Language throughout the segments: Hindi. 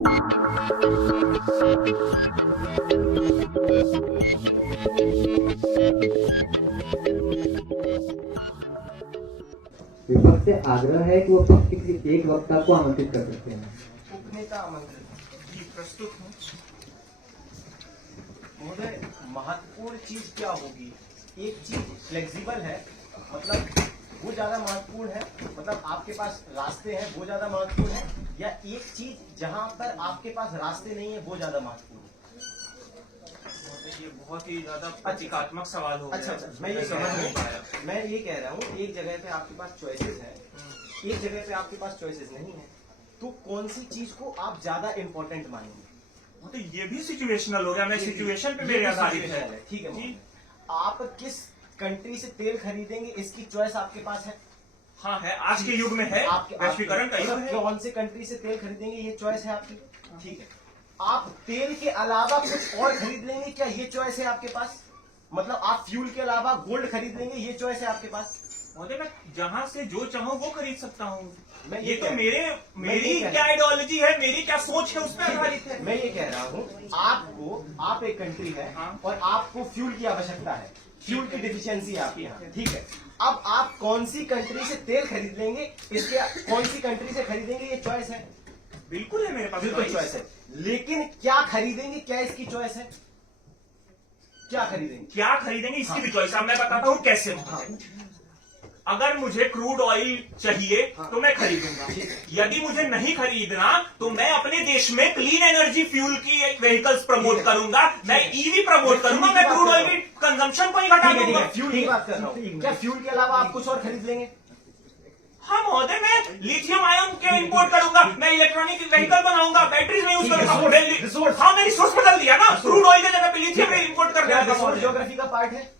विपक्ष से आग्रह है कि वो किसी एक वक्ता को आमंत्रित कर सकते हैं। उपनेता आमंत्रित जी प्रस्तुत हूँ। महोदय, महत्वपूर्ण चीज क्या होगी? एक चीज फ्लेक्सिबल है, मतलब वो ज्यादा महत्वपूर्ण है, मतलब आपके पास रास्ते हैं वो ज्यादा महत्वपूर्ण है, या एक चीज जहां पर आपके पास रास्ते नहीं है वो ज्यादा महत्वपूर्ण है? ये बहुत ही ज्यादा प्रतीकात्मक सवाल हो गया। अच्छा, मैं ये कह रहा हूँ एक जगह पे आपके पास चॉइसेस है, एक जगह पे आपके पास चॉइसेस नहीं है, तो कौन सी चीज को आप ज्यादा इंपॉर्टेंट मानेंगे? तो ये भी सिचुएशनल हो गया, मैं सिचुएशन पे मेरे आधारित है। ठीक है, आप किस कंट्री से तेल खरीदेंगे इसकी चॉइस आपके पास है? हाँ है, आज के युग में है, वैश्वीकरण का युग है। कौन से कंट्री से तेल खरीदेंगे ये चॉइस है आपकी। ठीक है, आप तेल के अलावा कुछ और खरीद लेंगे क्या, ये चॉइस है आपके पास? मतलब आप फ्यूल के अलावा गोल्ड खरीद लेंगे, ये चॉइस है आपके पास? मैं जहाँ से जो चाहूँ वो खरीद सकता हूँ। मैं ये तो मेरी क्या आइडियोलॉजी है, मेरी क्या सोच है उस पर आधारित है। मैं ये कह रहा हूँ आप एक कंट्री है, हाँ। और आपको फ्यूल की आवश्यकता है, फ्यूल की डिफिशियंसी है आपके यहाँ। ठीक है, अब आप कौन सी कंट्री से तेल खरीद लेंगे, इसके कौन सी कंट्री से खरीदेंगे ये चॉइस है? बिल्कुल है, मेरे पास बिल्कुल चॉइस है, लेकिन क्या खरीदेंगे, क्या इसकी चॉइस है? क्या खरीदेंगे इसकी भी चॉइस। अब मैं बताता हूँ कैसे। अगर मुझे क्रूड ऑयल चाहिए तो मैं खरीदूंगा, यदि मुझे नहीं खरीदना तो मैं अपने देश में क्लीन एनर्जी फ्यूल की व्हीकल्स प्रमोट करूंगा, मैं ईवी प्रमोट करूंगा, मैं क्रूड ऑयल की कंजम्पशन को ही घटा दूंगा। फ्यूल की बात कर रहा हूँ, क्या फ्यूल के अलावा आप कुछ और खरीद लेंगे? हाँ महोदय, मैं लिथियम आयन के इंपोर्ट करूंगा, मैं इलेक्ट्रॉनिक व्हीकल बनाऊंगा, बैटरीज में यूज करूंगा। हाँ, मैंने रिसोर्स बदल दिया ना, क्रूड ऑयल की जगह पे लिथियम इंपोर्ट कर दिया। रिसोर्स ज्योग्राफी का पार्ट है,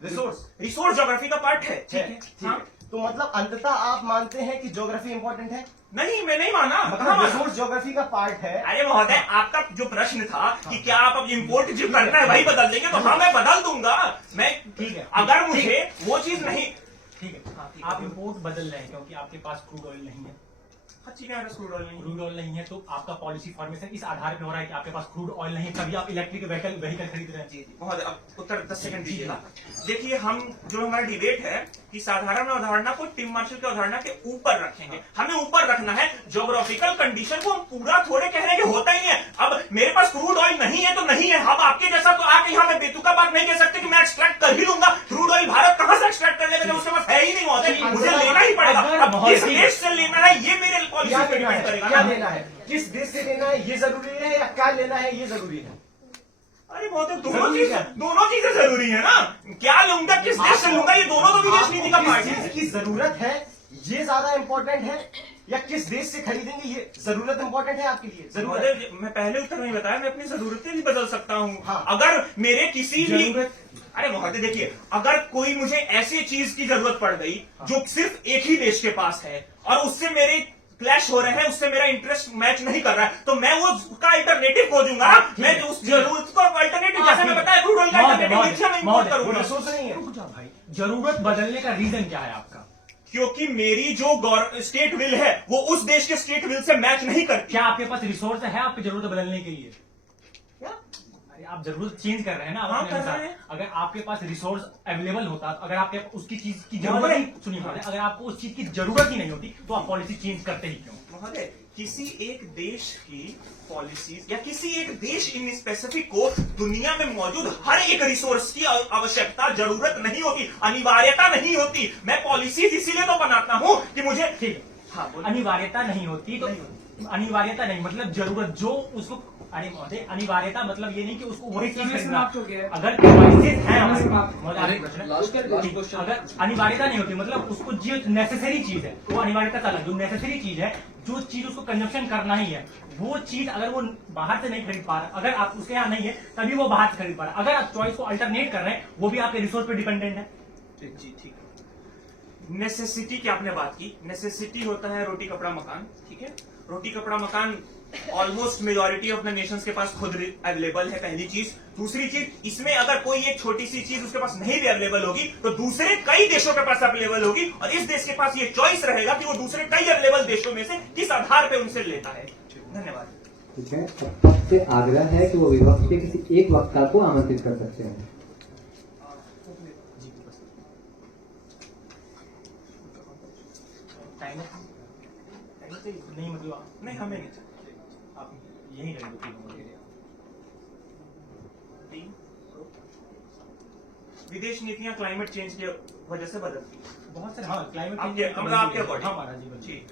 रिसोर्स ज्योग्राफी का पार्ट है। ठीक है, हाँ। तो मतलब अंततः आप मानते हैं कि ज्योग्राफी इंपॉर्टेंट है? नहीं, मैं नहीं माना। मतलब रिसोर्स ज्योग्राफी का पार्ट है। अरे महोदय, आपका जो प्रश्न था कि क्या आप अब इंपोर्ट जो करना है वही बदल देंगे, तो हाँ मैं बदल दूंगा। मैं ठीक है, अगर मुझे वो चीज नहीं, ठीक है, आप इंपोर्ट बदल रहे हैं क्योंकि आपके पास क्रूड ऑयल नहीं है। अच्छी क्या है, क्रूड ऑयल नहीं है, तो आपका पॉलिसी फॉर्मेशन इस आधार पे हो रहा है कि आपके पास क्रूड ऑयल नहीं है, तभी आप इलेक्ट्रिक व्हीकल खरीद रहे हैं। जी, बहुत। अब उत्तर 10 सेकंड दीजिएगा। देखिए, हम जो हमारा डिबेट है कि साधारण अवधारणा को टिम मार्शल की अवधारणा के ऊपर रखेंगे, हमें ऊपर रखना है। ज्योग्राफिकल कंडीशन को हम पूरा थोड़े कह रहे हैं कि होता ही नहीं है। अब मेरे पास क्रूड ऑयल नहीं है तो नहीं है, अब आपके जैसा तो आके यहाँ पे बेतुका बात नहीं कह सकते कि मैं एक्सट्रैक्ट कर ही लूंगा। क्रूड ऑयल भारत कहां से एक्सट्रैक्ट कर लेगा जब उसके पास है ही नहीं होता, मुझे लेना ही पड़ेगा। अब किस देश से लेना है ये मेरे पॉलिसी पे डिपेंड करेगा। क्या लेना है, किस देश से लेना है ये जरूरी है, या क्या लेना है ये जरूरी है? अरे बहुत, दोनों चीजें जरूरी है ना। क्या लूंगा, किस देश से लूंगा, ये दोनों तो विदेश नीति का पार्ट है। की जरूरत है ये ज्यादा इंपॉर्टेंट है, या किस देश से खरीदेंगे ये जरूरत इंपॉर्टेंट है आपके लिए? जरूरत, मैं पहले उत्तर नहीं बताया, मैं अपनी जरूरतें भी बदल सकता हूँ। हाँ। अगर मेरे किसी भी, अरे महोदय देखिए, अगर कोई मुझे ऐसी चीज की जरूरत पड़ गई जो सिर्फ एक ही देश के पास है और उससे मेरे क्लैश हो रहे हैं, उससे मेरा इंटरेस्ट मैच नहीं कर रहा है, तो मैं वो उसका अल्टरनेटिव खोजूंगा। मैं उस जरूरत को अल्टरनेटिव, जैसे मैं बताया क्रूड ऑयल का अल्टरनेटिव लिथियम इंपोर्ट करूंगा। रिसोर्स नहीं है। भाई, जरूरत बदलने का रीजन क्या है आपका? क्योंकि मेरी जो स्टेट विल है वो उस देश के स्टेट विल से मैच नहीं करती। क्या आपके पास रिसोर्स है आपकी जरूरत बदलने के लिए? क्या आप जरूरत चेंज कर रहे हैं ना हाँ, अपने अनुसार। अगर आपके पास रिसोर्स अवेलेबल होता, अगर आपके उसकी चीज की जरूरत ही, सुनिए महोदय, अगर आपको उस चीज की जरूरत ही नहीं होती तो आप पॉलिसी चेंज करते ही क्यों? महोदय, किसी एक देश की पॉलिसीज या किसी एक देश इन स्पेसिफिक को दुनिया में मौजूद हर एक रिसोर्स की आवश्यकता, जरूरत नहीं होती, अनिवार्यता नहीं होती। मैं पॉलिसीज इसीलिए तो बनाता हूँ कि मुझे, ठीक है, हाँ, अनिवार्यता नहीं होती तो अनिवार्यता नहीं मतलब जरूरत जो उसको, अरे महोदय, अनिवार्यता मतलब ये नहीं कि उसको वही चीज खरीदना। अगर डिवाइसेज है अगर अनिवार्यता नहीं होती मतलब उसको जो नेसेसरी चीज है वो अनिवार्यता का अलग, जो नेसेसरी चीज है, जो चीज उसको कंजप्शन करना ही है, वो चीज अगर वो बाहर से नहीं खरीद पा रहा, अगर आप उसके यहाँ नहीं है तभी वो बाहर से खरीद पा रहा। अगर आप चॉइस को अल्टरनेट कर रहे हैं वो भी आपके रिसोर्स पे डिपेंडेंट है। जी ठीक है। नेसेसिटी की आपने बात की, नेसेसिटी होता है रोटी कपड़ा मकान, ठीक है। रोटी कपड़ा मकान almost majority of the Nations के पास खुद अवेलेबल है, पहली चीज। दूसरी चीज, इसमें अगर कोई एक छोटी सी चीज उसके पास नहीं भी अवेलेबल होगी तो दूसरे कई देशों के पास अवेलेबल होगी, और इस देश के पास ये चॉइस रहेगा कि वो दूसरे कई अवेलेबल देशों में से किस आधार पर उनसे लेता है। धन्यवाद। ठीक है, अब से आग्रह है कि वो विपक्ष के किसी एक वक्ता को आमंत्रित कर सकते हैं। नहीं मतलब नहीं, हमें नहीं आप यही रहेंगे। विदेश नीतियां क्लाइमेट चेंज की वजह से बदलती है बहुत सारे, हाँ क्लाइमेट आपके अकॉर्डिंग। हाँ महाराज जी ठीक।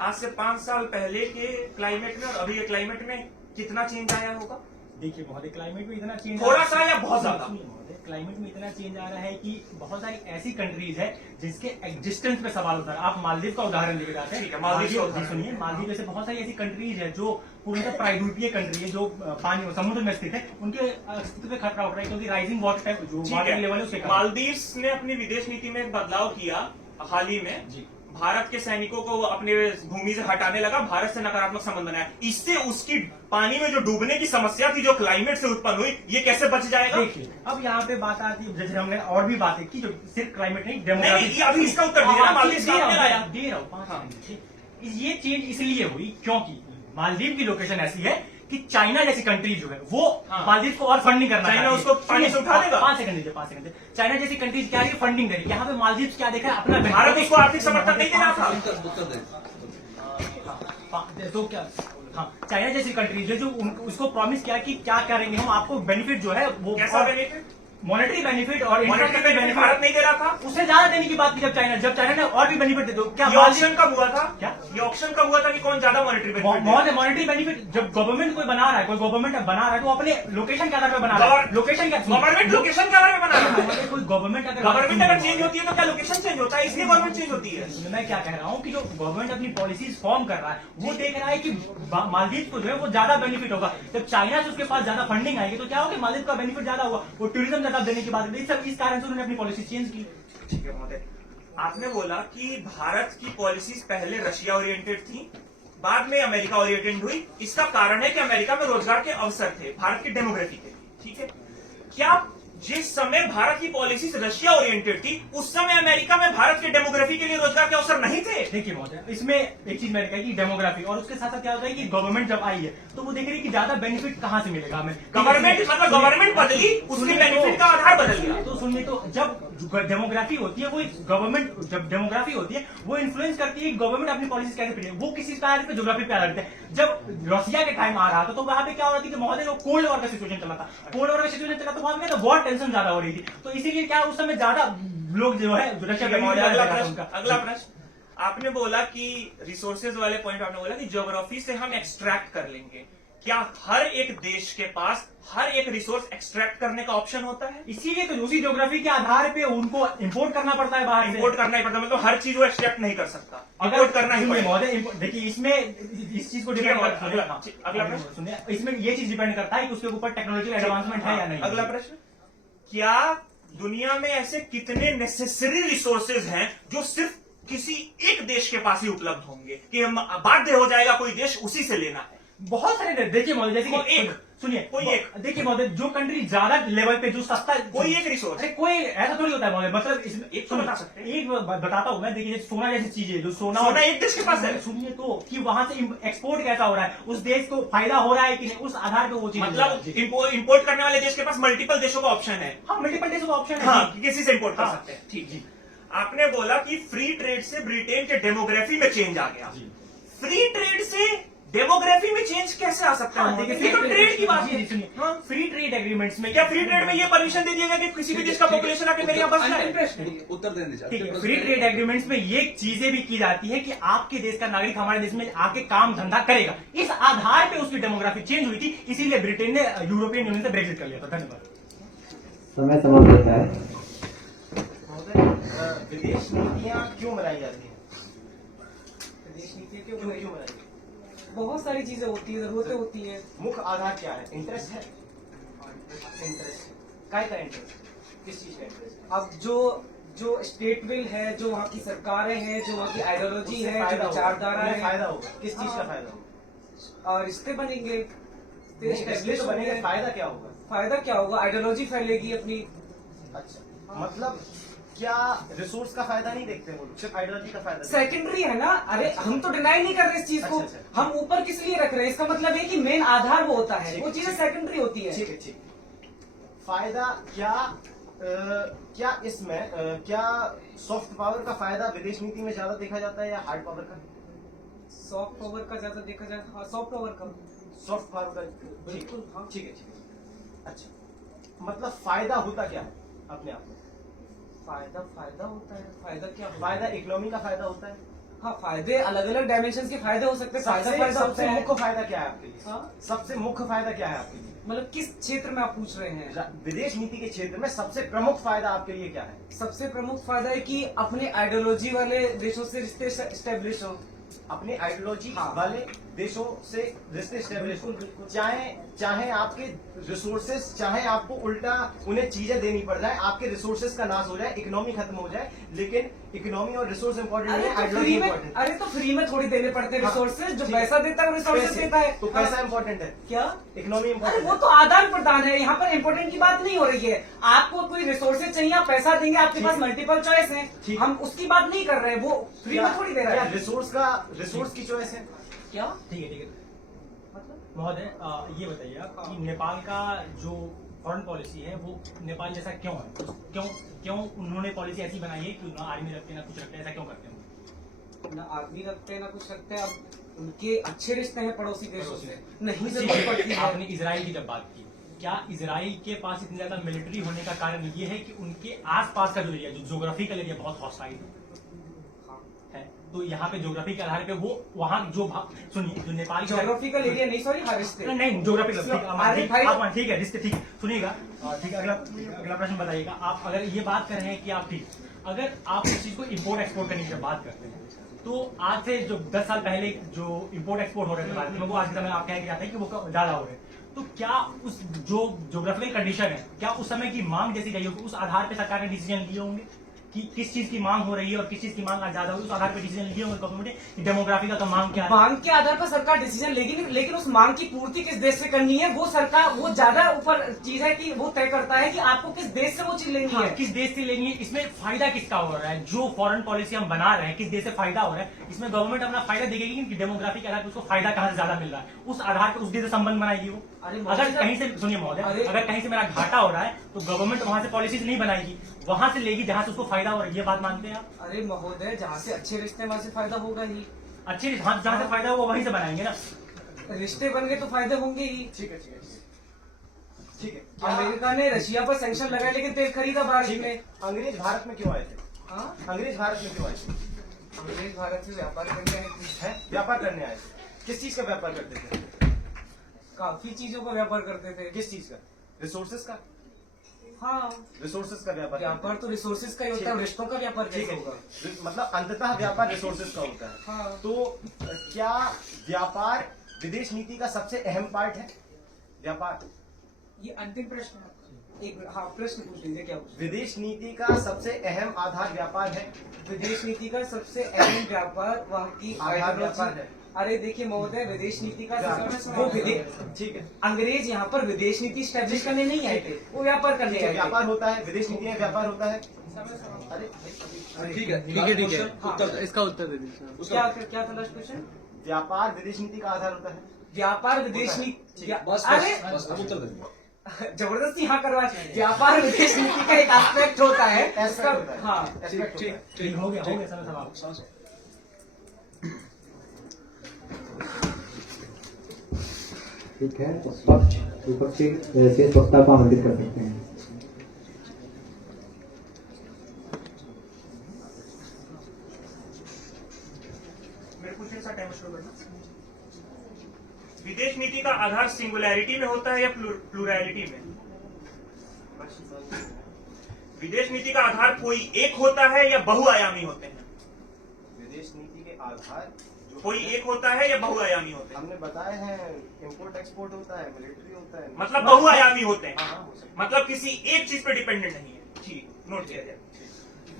आज से 5 साल पहले के क्लाइमेट में और अभी के क्लाइमेट में कितना चेंज आया होगा? देखिए महोदय, क्लाइमेट में इतना चेंज थोड़ा सा या बहुत ज्यादा? महोदय, क्लाइमेट में इतना चेंज आ रहा है कि बहुत सारी ऐसी कंट्रीज है जिसके एग्जिस्टेंस पे सवाल उठा रहा है। आप मालदीव का उदाहरण लेके जाते हैं। ठीक है, मालदीव का उदाहरण सुनिए, मालदीव जैसे बहुत सारी ऐसी कंट्रीज है जो पूर्णतः प्रायद्वीपीय कंट्री है, जो पानी समुद्र में स्थित है, उनके अस्तित्व पे खतरा उठ रहा है क्योंकि राइजिंग वाटर जो वाटर लेवल है उसके कारण। मालदीव्स ने अपनी विदेश नीति में बदलाव किया हाल ही में जी। भारत के सैनिकों को अपने भूमि से हटाने लगा, भारत से नकारात्मक संबंध बनाया। इससे उसकी पानी में जो डूबने की समस्या थी जो क्लाइमेट से उत्पन्न हुई, ये कैसे बच जाएगा? देखिए अब यहाँ पे बात आती है, जैसे हमने और भी बातें की जो सिर्फ क्लाइमेट नहीं, नहीं, डेमोग्राफी। अभी इसका उत्तर दे रहा, मालदीव का आपने लाया। दे रहा हूँ 5 मिनट। ये चेंज इसलिए हुई क्योंकि मालदीव की लोकेशन ऐसी है कि चाइना जैसी कंट्री जो है वो मालदीव को और फंडिंग करना चाइना चाहती है। उसको पानी से उठा देगा। 5 सेकंड दीजिए, 5 सेकंड दीजिए। चाइना जैसी कंट्रीज क्या है, फंडिंग दे रही है। यहाँ पे मालदीव क्या देखा है, अपना भारत उसको आर्थिक समर्थन नहीं दे रहा था। तो क्या, हाँ चाइना जैसी कंट्रीज है जो उसको प्रॉमिस किया कि क्या करेंगे हम, आपको बेनिफिट जो है वो कैसा बेनिफिट? मॉनेटरी बेनिफिट और मॉनेटरी इंफ्रास्ट्रक्चर बेनिफिट भारत नहीं दे रहा था। उससे ज्यादा देने की बात की जब चाइना ने और भी बेनिफिट दे दो। क्या ये ऑप्शन कब हुआ था? क्या ये ऑप्शन कब हुआ था कि कौन ज्यादा मॉनेटरी बेनिफिट? मॉनेटरी बेनिफिट जब गवर्नमेंट कोई बना रहा है, कोई गवर्नमेंट बना रहा है तो अपने लोकेशन के आधार पर बना रहा है। लोकेशन क्या, गवर्नमेंट लोकेशन के बारे में बना रहा है। कोई गवर्नमेंट अगर चेंज होती है तो क्या लोकेशन चेंज होता है? इसलिए गवर्नमेंट चेंज होती है। मैं क्या कह रहा हूँ कि जो गवर्नमेंट अपनी पॉलिसीज फॉर्म कर रहा है वो देख रहा है कि मालदीव को जो है वो ज्यादा बेनिफिट होगा। जब चाइना से उसके पास ज्यादा फंडिंग आएगी तो क्या होगा, मालदीव का बेनिफिट ज्यादा होगा, वो टूरिज्म ज्यादा देने की बात। इस कारण से उन्होंने अपनी पॉलिसी चेंज की। ठीक है महोदय, आपने बोला कि भारत की पॉलिसीज पहले रशिया ओरिएंटेड थी, बाद में अमेरिका ओरिएंटेड हुई। इसका कारण है कि अमेरिका में रोजगार के अवसर थे, भारत की डेमोग्राफी के। ठीक है, क्या जिस समय भारत की पॉलिसीज रशिया ओरिएंटेड थी उस समय अमेरिका में भारत के डेमोग्राफी के लिए रोजगार के अवसर नहीं थे? देखिए महोदय, इसमें एक चीज मैंने कहा कि डेमोग्राफी और उसके साथ साथ क्या होता है कि गवर्नमेंट जब आई है तो वो देख रही है कि ज्यादा बेनिफिट कहाँ से मिलेगा हमें। गवर्नमेंट बदली, उसके बेनिफिट का आधार बदल गया। तो सुनिए, तो जब डेमोग्राफी होती है वो गवर्नमेंट, जब डेमोग्राफी होती है वो इन्फ्लुएंस करती है कि गवर्नमेंट अपनी पॉलिसी कैसे फिट है, वो किसी कार्य पे ज्योग्राफी पे आधारित है। जब रशिया के टाइम आ रहा था तो वहां पे क्या हो रहा था कि महोदय वो कोल्ड वॉर का सिचुएशन चला था, कोल्ड वॉर का सिचुएशन चला तो वहां पे वॉर टेंशन ज्यादा हो रही थी, तो इसीलिए क्या उस समय ज्यादा लोग जो है रशिया का। अगला प्रश्न, आपने बोला कि रिसोर्सेज वाले पॉइंट आपने बोला कि ज्योग्राफी से हम एक्सट्रैक्ट कर लेंगे। क्या हर एक देश के पास हर एक रिसोर्स एक्सट्रैक्ट करने का ऑप्शन होता है? इसीलिए तो उसी ज्योग्राफी के आधार पे उनको इंपोर्ट करना पड़ता है बाहर से। इंपोर्ट करना ही पड़ता है, मतलब हर चीज वो एक्सट्रैक्ट नहीं कर सकता, इंपोर्ट करना ही पड़ेगा। महोदय देखिए, इसमें इस चीज को डिपेंड करता है। अगला प्रश्न सुनिए, इसमें ये चीज डिपेंड करता है कि उसके ऊपर टेक्नोलॉजिकल एडवांसमेंट है या नहीं। अगला प्रश्न, क्या दुनिया में ऐसे कितने नेसेसरी रिसोर्सेज हैं जो सिर्फ किसी एक देश के पास ही उपलब्ध होंगे कि हम बाध्य हो जाएगा कोई देश उसी से लेना है? बहुत सारे, देखिए महोदय, जैसे कि एक सुनिए, कोई एक, देखिए महोदय, जो कंट्री ज्यादा लेवल पे जो सस्ता, कोई एक रिसोर्स, अरे कोई ऐसा थोड़ी होता है महोदय, मतलब एक तो बता सकते हैं। एक बताता हूँ मैं, देखिए सोना जैसी चीज है, जो सोना एक देश के पास है। सुनिए तो कि वहां से एक्सपोर्ट कैसा हो रहा है, उस देश को फायदा हो रहा है कि नहीं, उस आधार पे वो चीज, मतलब इंपोर्ट करने वाले देश के पास मल्टीपल देशों का ऑप्शन है। हाँ, मल्टीपल देशों का ऑप्शन है, हाँ, किसी से इंपोर्ट कर हाँ, सकते हैं। ठीक जी। आपने बोला कि फ्री ट्रेड से ब्रिटेन के डेमोग्राफी में चेंज आ गया। फ्री ट्रेड से डेमोग्राफी में चेंज कैसे आ सकता है? देखिए तो ट्रेड की बात है। फ्री ट्रेड एग्रीमेंट्स में क्या फ्री ट्रेड में ये परमिशन दे दिया गया कि किसी भी देश का पॉपुलेशन आके मेरे यहाँ बस जाए? उत्तर देने चाहिए। फ्री ट्रेड एग्रीमेंट्स में ये चीजें भी की जाती है कि आपके देश का नागरिक हमारे देश में आके काम धंधा करेगा, इस आधार पे उसकी डेमोग्राफी चेंज हुई थी, इसीलिए ब्रिटेन ने यूरोपियन यूनियन से ब्रेक्जिट कर लिया था। धन्यवाद। समय समाप्त होता है। विदेश नीतियां क्यों बनाई जाती हैं? विदेश नीतियां क्यों बनाई जाती हैं? बहुत सारी चीजें होती है, जरूरतें होती है। मुख्य आधार क्या है? इंटरेस्ट है। इंटरेस्ट काय का इंटरेस्ट? किस चीज का इंटरेस्ट? अब जो स्टेट विल है, जो वहाँ की सरकारें हैं, जो वहाँ की आइडियोलॉजी है, जो विचारधारा है, फायदा होगा। किस चीज का फायदा होगा? और रिश्ते बनेंगे, नहीं, रिश्ते एस्टेब्लिश तो बनेंगे, होंगे। फायदा क्या होगा? फायदा क्या होगा? आइडियोलॉजी फैलेगी अपनी। अच्छा, मतलब क्या रिसोर्स का फायदा नहीं देखते वो लोग, सिर्फ आइडियोलॉजी का फायदा देखते सेकेंडरी है ना। अरे हम तो डिनाई नहीं कर रहे इस चीज को। अच्छा, अच्छा। हम ऊपर किस लिए रख रहे हैं? इसका मतलब है कि मेन आधार वो होता है, ठीक वो है, चीजें ठीक है। सेकेंडरी होती हैं? है। ठीक है, ठीक है। फायदा क्या क्या इसमें क्या सॉफ्ट पावर का फायदा विदेश नीति में ज्यादा देखा जाता है या हार्ड पावर का? सॉफ्ट पावर का ज्यादा देखा जाए, हाँ सॉफ्ट पावर का। सॉफ्ट पावर का, बिल्कुल, हाँ। ठीक है, ठीक है। अच्छा, मतलब फायदा होता क्या है अपने आप में? फायदा होता है। फायदा क्या होता है? फायदा इकोनॉमी का फायदा होता है। हाँ, फायदे अलग अलग डायमेंशन के फायदे हो सकते हैं। फायदा होता सबसे है। मुख्य फायदा क्या है आपके लिए? हाँ? सबसे मुख्य फायदा क्या है आपके लिए? मतलब किस क्षेत्र में आप पूछ रहे हैं? विदेश नीति के क्षेत्र में सबसे प्रमुख फायदा आपके लिए क्या है? सबसे प्रमुख फायदा है कि अपने आइडियोलॉजी वाले देशों से रिश्ते स्टेब्लिश हो। अपने आइडियोलॉजी हाँ। वाले देशों से रिश्ते एस्टेब्लिश, बिल्कुल, बिल्कुल। चाहे आपके रिसोर्सेस, चाहे आपको उल्टा उन्हें चीजें देनी पड़ जाए, आपके रिसोर्सेस का नाश हो जाए, इकोनॉमी खत्म हो जाए, लेकिन इकोनॉमी और रिसोर्स इंपॉर्टेंट है, आइडियोलॉजी इंपॉर्टेंट है। अरे तो फ्री में थोड़ी देने पड़ते हैं हाँ, रिसोर्सेज। जो ठीक। पैसा देता है वो रिसोर्सेज पैसे, देता है। तो हाँ। पैसा इंपॉर्टेंट है, क्या? इकोनॉमी अरे इंपॉर्टेंट वो है। तो आदान प्रदान है, यहाँ पर इम्पोर्टेंट की बात नहीं हो रही है। आपको कोई रिसोर्सेज चाहिए, आप पैसा देंगे, आपके ठीक। पास मल्टीपल चॉइस है। ठीक। हम उसकी बात नहीं कर रहे हैं, वो फ्री में थोड़ी दे रहा है। रिसोर्स की चॉइस है। क्या ठीक है, ठीक है। मतलब? महोदय ये बताइए आप कि नेपाल का जो फॉरेन पॉलिसी है वो नेपाल जैसा क्यों है? क्यों उन्होंने पॉलिसी ऐसी बनाई है कि ना आर्मी रखते हैं ना कुछ रखते हैं, ऐसा क्यों करते हैं? ना आदमी रखते हैं ना कुछ रखते हैं। अब उनके अच्छे रिश्ते हैं पड़ोसी देशों पड़ोसी। से, नहीं जरूरत पड़ती है। आपने इजराइल की जब बात की, क्या इजराइल के पास इतनी ज्यादा मिलिट्री होने का कारण ये है कि उनके आसपास का जो एरिया, जो ज्योग्राफिकल एरिया बहुत हॉस्टाइल है? तो यहाँ पे ज्योग्राफी के आधार पे वो वहाँ जो सुनिए, जो नेपाल की ज्योग्राफिकल एरिया नहीं, सॉरी, हाँ रिश्ते। नहीं ज्योग्राफिकल अरे भाई- ठीक है, रिश्ते ठीक है। सुनिएगा, ठीक है, अगला प्रश्न बताइएगा। आप अगर ये बात कर रहे हैं कि आप ठीक, अगर आप उस चीज को इम्पोर्ट एक्सपोर्ट करने की जब बात करते हैं, तो आज से जो 10 साल पहले जो इम्पोर्ट एक्सपोर्ट हो रहे थे भारत में, वो आज के समय आप कह के जाते हैं कि वो ज्यादा हो रहे हैं। तो क्या उस जो ज्योग्राफिकल कंडीशन है, क्या उस समय की मांग जैसी रही होगी, उस आधार पे सरकार ने डिसीजन लिए होंगे कि किस चीज की मांग हो रही है और किस चीज की मांग आज ज्यादा होगी, उस आधार पर डिसीजन लिए होंगे गवर्नमेंट ने डेमोग्राफी का तो मांग क्या है? मांग के आधार पर सरकार डिसीजन लेगी, लेकिन उस मांग की पूर्ति किस देश से करनी है वो सरकार, वो ज्यादा ऊपर चीज है कि वो तय करता है कि आपको किस देश से वो चीज लेनी हाँ, है। किस देश से लेंगे, इसमें फायदा किसका हो रहा है? जो फॉरेन पॉलिसी हम बना रहे हैं, किस देश से फायदा हो रहा है, इसमें गवर्नमेंट अपना फायदा देखेगी कि डेमोग्राफी के आधार पर उसको फायदा कहाँ से ज्यादा मिल रहा है, उस आधार पर उस देश से संबंध बनाएगी वो। अरे अगर कहीं से, सुनिए महोदय, अगर कहीं से मेरा घाटा हो रहा है तो गवर्नमेंट वहां से पॉलिसीज नहीं बनाएगी, वहां से लेगी जहां से उसको फायदा हो रहा है। ये बात मानते हैं आप? अरे महोदय, जहाँ से अच्छे रिश्ते हैं वहां से फायदा होगा ही। अच्छी जहां से फायदा हो वो वहीं से बनाएंगे ना। रिश्ते बन गए तो फायदे होंगे ही। ठीक है, ठीक है, ठीक है। क्या अमेरिका ने रशिया पर सैंक्शन लगाए लेकिन तेल खरीदा बारिश ठीक है, में। अंग्रेज भारत में क्यों आए थे? हाँ, अंग्रेज भारत में क्यों आए थे? अंग्रेज भारत से व्यापार करने आए थे। हैं? व्यापार करने आए थे। किस चीज का व्यापार करते थे? काफी चीजों का व्यापार करते थे। किस चीज का? रिसोर्सेस का? हाँ, रिसोर्सेस का व्यापार व्यापार तो रिसोर्सेज का ही होता है, रिश्तों का व्यापार ठीक कैसे है, होगा? मतलब अंततः व्यापार रिसोर्सेस का होता है। हाँ। तो क्या व्यापार विदेश नीति का सबसे अहम पार्ट है? व्यापार ये अंतिम प्रश्न है। एक मिनट, हाँ प्रश्न पूछ लीजिए, क्या पूछ? विदेश नीति का सबसे अहम आधार व्यापार है। विदेश नीति का सबसे अहम व्यापार वहाँ की आधार ideology- व्यापार है। अरे देखिए महोदय, विदेश नीति का व्यापार। वो विदेश, ठीक है, अंग्रेज यहाँ पर विदेश नीति स्टैब्लिश करने नहीं आए थे, वो व्यापार करने ठीक है, आए थे। व्यापार होता है, विदेश नीति में व्यापार होता है। अरे ठीक है हाँ। इसका उत्तर दे दीजिए। क्या था लास्ट क्वेश्चन? व्यापार विदेश नीति का आधार होता है। व्यापार विदेश होता है। नीति, ठीक है, अरे अब उत्तर दे दीजिए। जबरदस्ती हाँ करवा। व्यापार विदेश नीति का एक एस्पेक्ट होता है। एस्पेक्ट होता है। हाँ, एस्पेक्ट होता है। ठीक हो गया समय समाप्त। ठीक है, पक्ष विपक्षी शेष वक्ता को आमंत्रित कर सकते हैं। मेरे को फिर सा टाइम शुरू करना। विदेश नीति का आधार सिंगुलैरिटी में होता है या प्लूरैलिटी में? विदेश नीति का आधार कोई एक होता है या बहुआयामी होते हैं? विदेश नीति के आधार जो कोई एक होता है या बहुआयामी होते हैं? हमने बताए हैं, इंपोर्ट एक्सपोर्ट होता है, मिलिट्री होता है, मतलब बहुआयामी होते हैं, हाँ, हो सकता मतलब किसी एक चीज पे डिपेंडेंट नहीं है। ठीक, नोट किया जाए।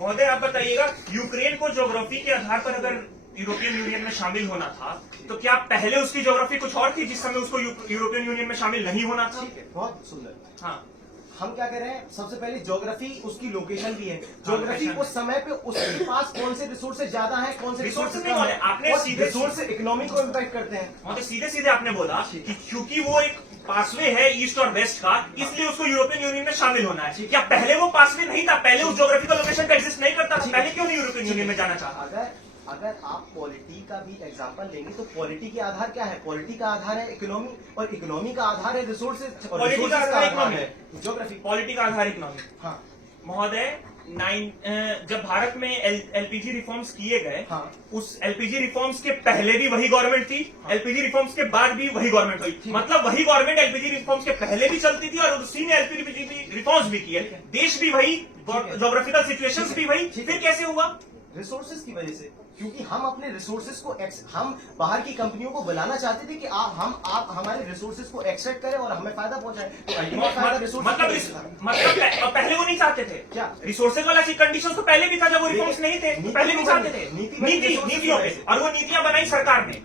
महोदय आप बताइएगा, यूक्रेन को ज्योग्राफी के आधार पर अगर यूरोपियन यूनियन में शामिल होना था, तो क्या पहले उसकी ज्योग्राफी कुछ और थी जिस समय उसको यूरोपियन यूनियन में शामिल नहीं होना था? ठीक है, बहुत सुंदर। हाँ, हम क्या कह रहे हैं, सबसे पहले ज्योग्राफी उसकी लोकेशन भी है। ज्योग्राफी उस समय पे उसके पास कौन से रिसोर्सेज ज्यादा हैं, कौन से रिसोर्सेज कम नहीं बोले, हैं, आपने और सीधे रिसोर्स इकोनॉमी को इम्पैक्ट करते हैं। मतलब सीधे सीधे आपने बोला कि क्योंकि वो एक पासवे है ईस्ट और वेस्ट का, इसलिए उसको यूरोपियन यूनियन में शामिल होना है। क्या पहले वो पासवे नहीं था? पहले उस ज्योग्राफिकल लोकेशन का एग्जिस्ट नहीं करता था? पहले क्यों नहीं यूरोपियन यूनियन में जाना चाहा? अगर आप पॉलिटी का भी एग्जांपल लेंगे तो पॉलिटी के आधार क्या है? पॉलिटी का आधार है इकोनॉमी, और इकोनॉमी का आधार है रिसोर्सेज, और पॉलिटी का resources आधार इकोनॉमी है ज्योग्राफी। पॉलिटी का आधार इकोनॉमी। हाँ महोदय, जब भारत में एलपीजी रिफॉर्म्स किए गए, हाँ। उस एलपीजी रिफॉर्म्स के पहले भी वही गवर्नमेंट थी, एलपीजी रिफॉर्म्स के बाद भी वही गवर्नमेंट हुई। मतलब वही गवर्नमेंट एलपीजी रिफॉर्म्स के पहले भी चलती थी और उसी ने एलपीजी रिफॉर्म्स भी किए। देश भी वही, ज्योग्राफिकल सिचुएशंस भी वही, फिर कैसे हुआ? रिसोर्सेज की वजह से, क्योंकि हम अपने रिसोर्सेज को हम बाहर की कंपनियों को बुलाना चाहते थे कि आप हमारे रिसोर्सेज को एक्सट्रैक्ट करें और हमें फायदा पहुंचाएं। तो अल्टीमेट फायदा रिसोर्सेज मतलब पहले वो नहीं चाहते थे क्या? रिसोर्सेज वाला कंडीशन तो पहले भी था जब वो रिफॉर्म्स नहीं थे, तो पहले भी चाहते थे नीतियों पे, और वो नीतियां बनाई सरकार ने,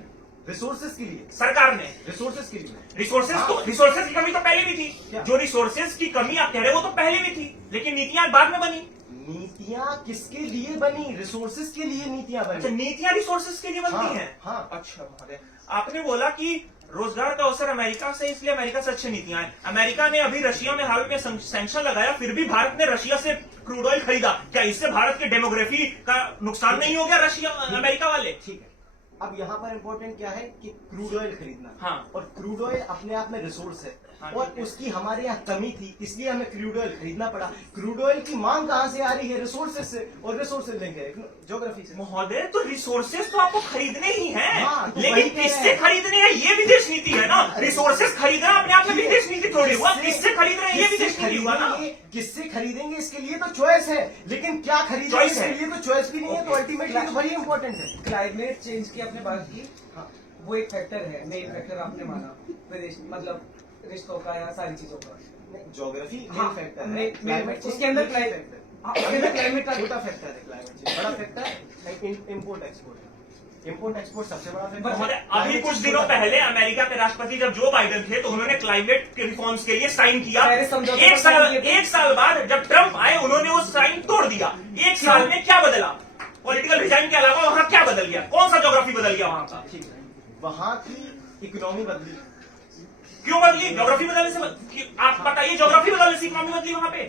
रिसोर्सेज के लिए, सरकार ने रिसोर्सेज के लिए। रिसोर्सेज की कमी तो पहले भी थी। क्या? जो रिसोर्सेज की कमी आप कह रहे हो वो तो पहले भी थी, लेकिन नीतियां बाद में बनी। नीतियां किसके लिए बनी? रिसोर्सेज के लिए नीतियां अच्छा, बनी। नीतियां रिसोर्सेज के लिए बनती हाँ, हैं? हाँ। अच्छा महोदय, आपने बोला कि रोजगार का अवसर अमेरिका से, इसलिए अमेरिका से अच्छी नीतियां हैं। अमेरिका ने अभी रशिया में हाल में सैंक्शन लगाया, फिर भी भारत ने रशिया से क्रूड ऑयल खरीदा। क्या इससे भारत की डेमोग्राफी का नुकसान नहीं हो गया? रशिया अमेरिका वाले। ठीक है, अब यहाँ पर इम्पोर्टेंट क्या है कि क्रूड ऑयल खरीदना। हाँ। और क्रूड ऑयल अपने आप में रिसोर्स है। हाँ, और ठीक है। उसकी हमारे यहाँ कमी थी, इसलिए हमें क्रूड ऑयल खरीदना पड़ा। क्रूड ऑयल की मांग कहाँ से आ रही है? रिसोर्सेज से, और रिसोर्सेज लेंगे ज्योग्राफी से। महोदय, तो रिसोर्सेज तो आपको खरीदने ही हैं, हाँ, तो वही लेकिन कह रहे किससे हैं। खरीदने हैं ये विदेश नीति है ना। रिसोर्सेज खरीदना अपने आप में विदेश नीति थोड़ी हुआ, किससे खरीद रहे हैं ये विदेश नीति हुआ ना। किससे खरीदेंगे इसके लिए तो चॉइस है, लेकिन क्या खरीदेंगे Choice इसके है। लिए तो चॉइस भी नहीं है। तो अल्टीमेटली तो वही इंपॉर्टेंट है। क्लाइमेट चेंज की आपने बात की, हाँ। वो एक फैक्टर है, मेन फैक्टर आपने माना विदेश, मतलब रिश्तों का या सारी चीजों का। ज्योग्राफी हाँ, मेन फैक्टर है, main- क्लाइमेट चेंज उसके अंदर climate climate- factor। हाँ, उसके अंदर climate का- छोटा फैक्टर है क्लाइमेट चेंज, बड़ा फैक्टर है इम्पोर्ट एक्सपोर्ट। इम्पोर्ट एक्सपोर्ट सबसे बड़ा फैक्टर है। महोदय, अभी कुछ दिनों पहले अमेरिका के राष्ट्रपति जब जो बाइडेन थे, तो उन्होंने क्लाइमेट के रिफॉर्म्स के लिए साइन किया। पेरिस समझौते एक पर साइन साल किए थे। एक साल बाद जब ट्रंप आए, उन्होंने वो साइन तोड़ दिया। एक साल में क्या बदला? पॉलिटिकल डिजाइन के अलावा वहां क्या बदल गया? कौन सा ज्योग्राफी बदल गया वहां का? ठीक है, वहाँ की इकोनॉमी बदली। क्यों बदली? ज्योग्राफी बदलने से आप बताइए, ज्योग्राफी बदलने से इकोनॉमी बदली वहां पे?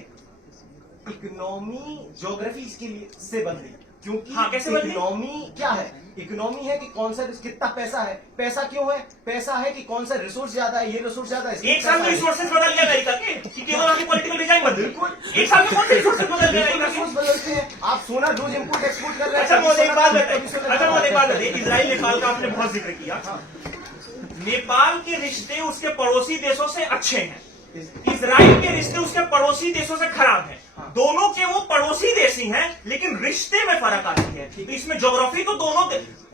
इकोनॉमी ज्योग्राफी के लिए से बदली, क्योंकि हाँ, कैसे बदली? इकोनॉमी क्या है? इकोनॉमी है कि कौन सा कितना पैसा है। पैसा क्यों है? पैसा है कि कौन सा रिसोर्स ज्यादा है, ये रिसोर्स ज्यादा है, इसलिए एक साल में पैसा है। रिसोर्सेज बदल गया अमेरिका के, कि केवल वहां की पॉलिटिकल डिजाइन बदल? एक साल में कौन से रिसोर्सेज बदल गया अमेरिका रिसोर्स के? बदलते हैं। आप सोना रोज इम्पोर्ट एक्सपोर्ट कर रहे हैं। अच्छा महोदय, एक बात कभी बताइए, सोना- अच्छा महोदय, एक बात बताइए, इजराइल नेपाल का आपने बहुत जिक्र किया। नेपाल के रिश्ते उसके पड़ोसी देशों से अच्छे हैं, इजराइल के रिश्ते उसके पड़ोसी देशों से खराब हैं। दोनों के वो पड़ोसी देश ही हैं, लेकिन रिश्ते में फर्क आती है। तो इसमें ज्योग्राफी तो दोनों,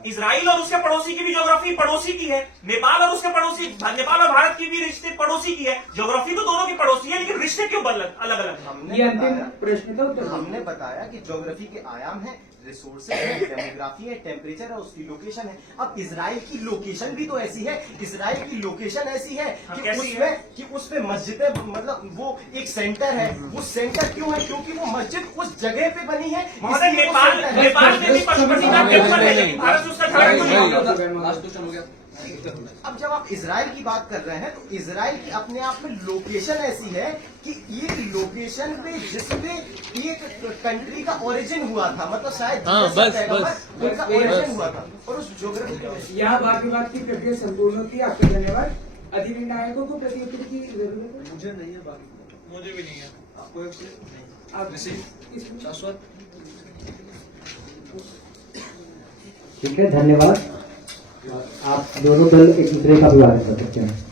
इजराइल और उसके पड़ोसी की भी ज्योग्राफी पड़ोसी की है, नेपाल और उसके पड़ोसी, नेपाल और भारत की भी रिश्ते पड़ोसी की है। ज्योग्राफी तो दोनों की पड़ोसी है, लेकिन रिश्ते क्यों अलग अलग है? ये अंतिम प्रश्न था, उत्तर हमने बताया कि ज्योग्राफी के आयाम है, रिसोर्सेज है, डेमोग्राफी है, टेम्परेचर है, उसकी लोकेशन है। अब इजराइल की लोकेशन भी तो ऐसी है, इजराइल की लोकेशन ऐसी है कि कैसी उसमें मस्जिदें, मतलब वो एक सेंटर है। वो सेंटर क्यों है? क्योंकि वो मस्जिद उस जगह पे बनी है। महोदय, इसलिए वो नेपाल सेंटर है। नेपाल में भी पशुपतिनाथ टेम्पल है, लेकिन भारत से उसका झाड़ क्यों नहीं हुआ? लास्ट क्वेश्चन हो गया। अब जब आप इजराइल की बात कर रहे हैं, तो इजराइल की अपने आप में लोकेशन ऐसी है कि एक लोकेशन पे जिसमें एक कंट्री का ओरिजिन हुआ था, मतलब शायद उनका ओरिजिन हुआ था, और उस ज्योग्राफी की वजह से। यहाँ वाद विवाद की प्रक्रिया संपूर्ण होती है। आपका धन्यवाद। अधिनिर्णायकों को प्रतिउत्तर की जरूरत है? मुझे नहीं है बात। मुझे भी नहीं है। आपको आप शाश्वत। ठीक है, धन्यवाद। आप दोनों दल एक दूसरे का अभिवादन कर सकते हैं।